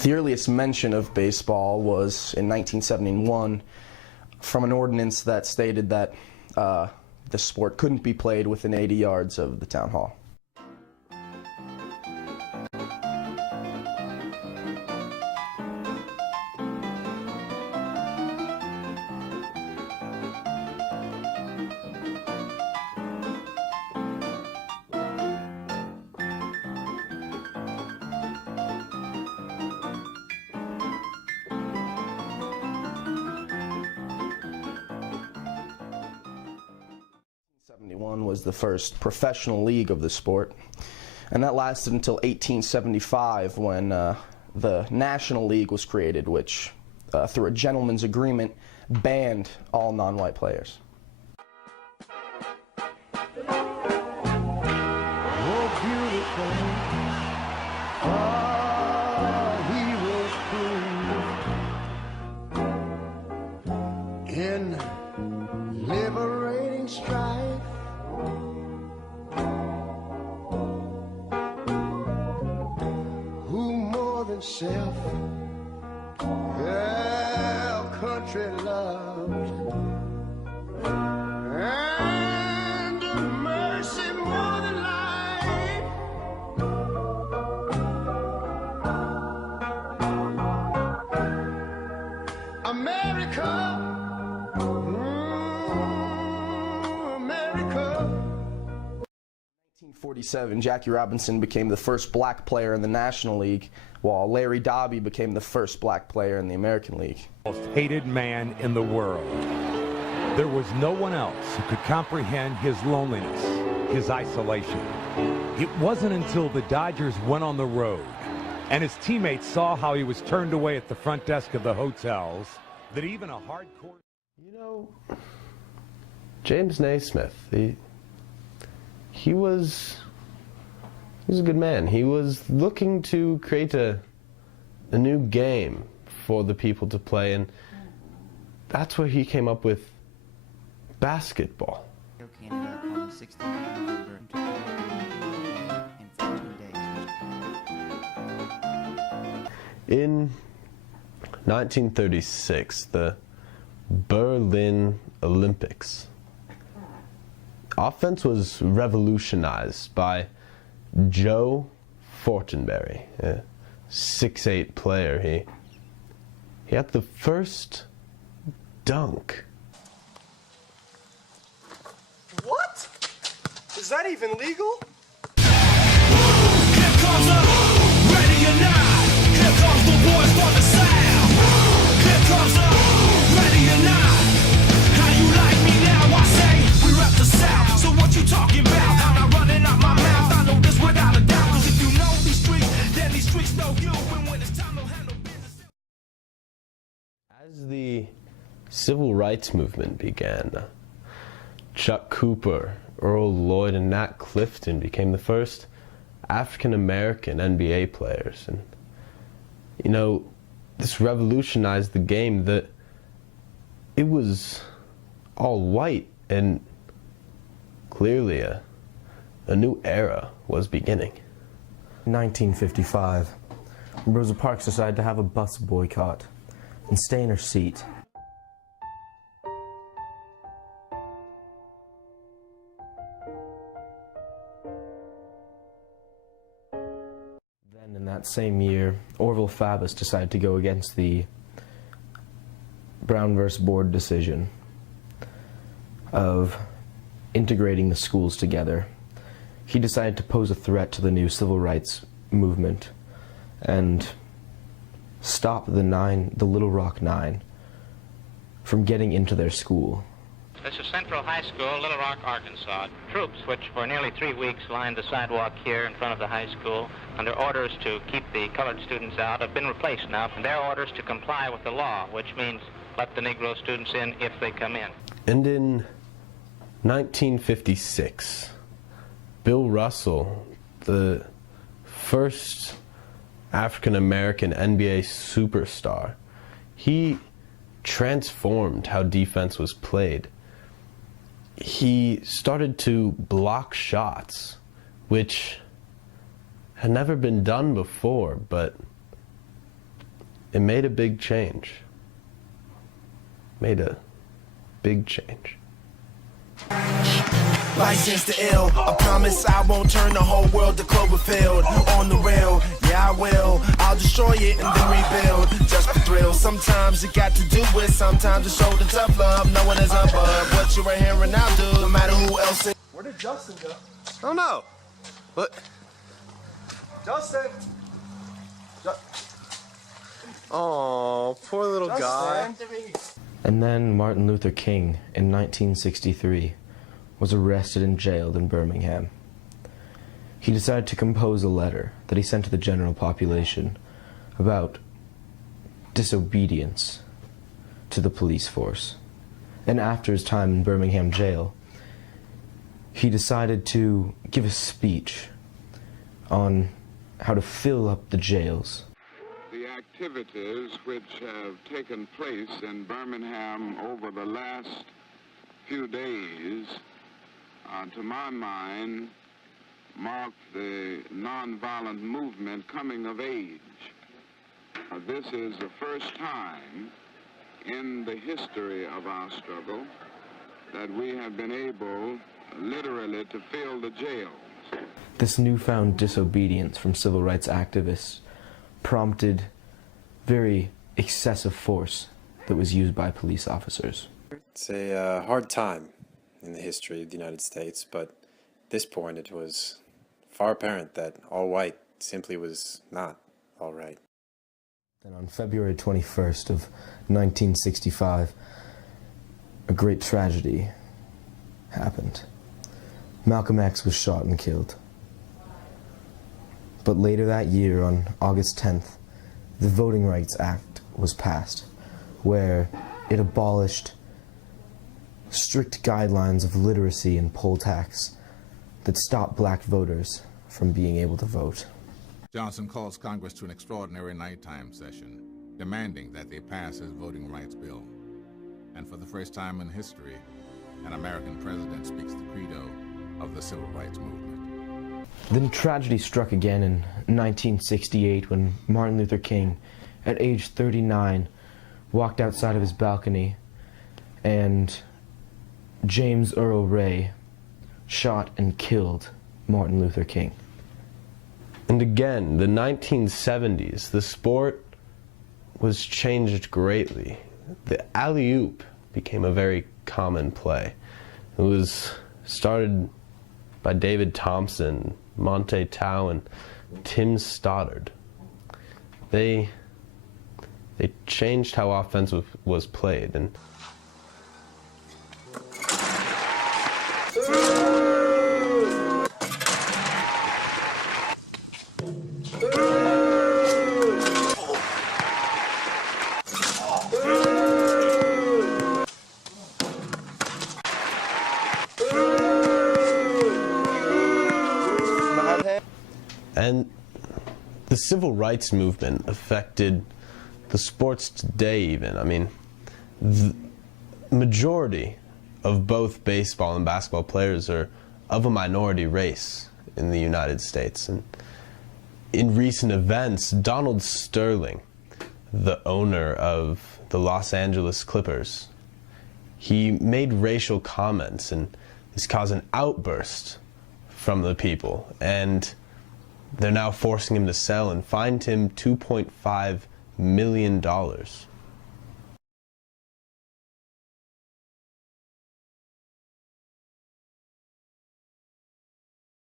The earliest mention of baseball was in 1971 from an ordinance that stated that the sport couldn't be played within 80 yards of the town hall. Was the first professional league of the sport, and that lasted until 1875 when the National League was created, which through a gentleman's agreement banned all non-white players. In liberating strife, who more than self their country loved, and mercy more than life. America, America. 1947, Jackie Robinson became the first black player in the National League, while Larry Doby became the first black player in the American League. Most hated man in the world. There was no one else who could comprehend his loneliness, his isolation. It wasn't until the Dodgers went on the road and his teammates saw how he was turned away at the front desk of the hotels that even a hardcore... You know, James Naismith, he was a good man. He was looking to create a new game for the people to play, and that's where he came up with basketball. On the 16th of November in 14 days. In 1936, the Berlin Olympics, offense was revolutionized by Joe Fortenberry, a 6'8" player. He had the first dunk. What? Is that even legal? Here comes a ready or not. Here comes the boys for the sound. Here comes a ready or not. How you like me now? I say we rep the South. So what you talking about? I'm not running out my mouth. I know this without a doubt. Cause if you know these streets, then these streets know you. And when it's time to handle business. As the civil rights movement began, Chuck Cooper, Earl Lloyd, and Nat Clifton became the first African-American NBA players. And, you know, this revolutionized the game. That it was all white, and clearly a new era was beginning. 1955, Rosa Parks decided to have a bus boycott and stay in her seat. Then in that same year, Orville Faubus decided to go against the Brown versus Board decision of integrating the schools together. He decided to pose a threat to the new civil rights movement and stop the Little Rock Nine from getting into their school. This is Central High School, Little Rock, Arkansas. Troops, which for nearly 3 weeks lined the sidewalk here in front of the high school, under orders to keep the colored students out, have been replaced now. And their orders to comply with the law, which means let the Negro students in if they come in. And in 1956, Bill Russell, the first African-American NBA superstar, he transformed how defense was played. He started to block shots, which had never been done before, but it made a big change. Made a big change. License to ill. I promise I won't turn the whole world to Cloverfield. On the rail, yeah I will. I'll destroy it and then rebuild. Just for thrill. Sometimes you got to do it. Sometimes it's show the tough love. No one is above what you are hearing now, do. No matter who else is. Where did Justin go? I don't know. What? Justin! Oh, poor little guy. And then Martin Luther King, in 1963, was arrested and jailed in Birmingham. He decided to compose a letter that he sent to the general population about disobedience to the police force. And after his time in Birmingham jail, he decided to give a speech on how to fill up the jails. The activities which have taken place in Birmingham over the last few days, to my mind, mark the nonviolent movement coming of age. This is the first time in the history of our struggle that we have been able literally to fill the jails. This newfound disobedience from civil rights activists prompted very excessive force that was used by police officers. It's a hard time in the history of the United States, but at this point it was far apparent that all white simply was not all right. Then on February 21st of 1965, a great tragedy happened. Malcolm X was shot and killed. But later that year, on August 10th, the Voting Rights Act was passed, where it abolished strict guidelines of literacy and poll tax that stopped black voters from being able to vote. Johnson calls Congress to an extraordinary nighttime session, demanding that they pass his voting rights bill. And for the first time in history, an American president speaks the credo of the civil rights movement. Then tragedy struck again in 1968 when Martin Luther King, at age 39, walked outside of his balcony and James Earl Ray shot and killed Martin Luther King. And again, the 1970s, the sport was changed greatly. The alley-oop became a very common play. It was started by David Thompson, Monte Towe, and Tim Stoddard. They changed how offense was played. And the civil rights movement affected the sports today even. I mean, the majority of both baseball and basketball players are of a minority race in the United States. And in recent events, Donald Sterling, the owner of the Los Angeles Clippers, he made racial comments and this caused an outburst from the people. And they're now forcing him to sell and fined him $2.5 million.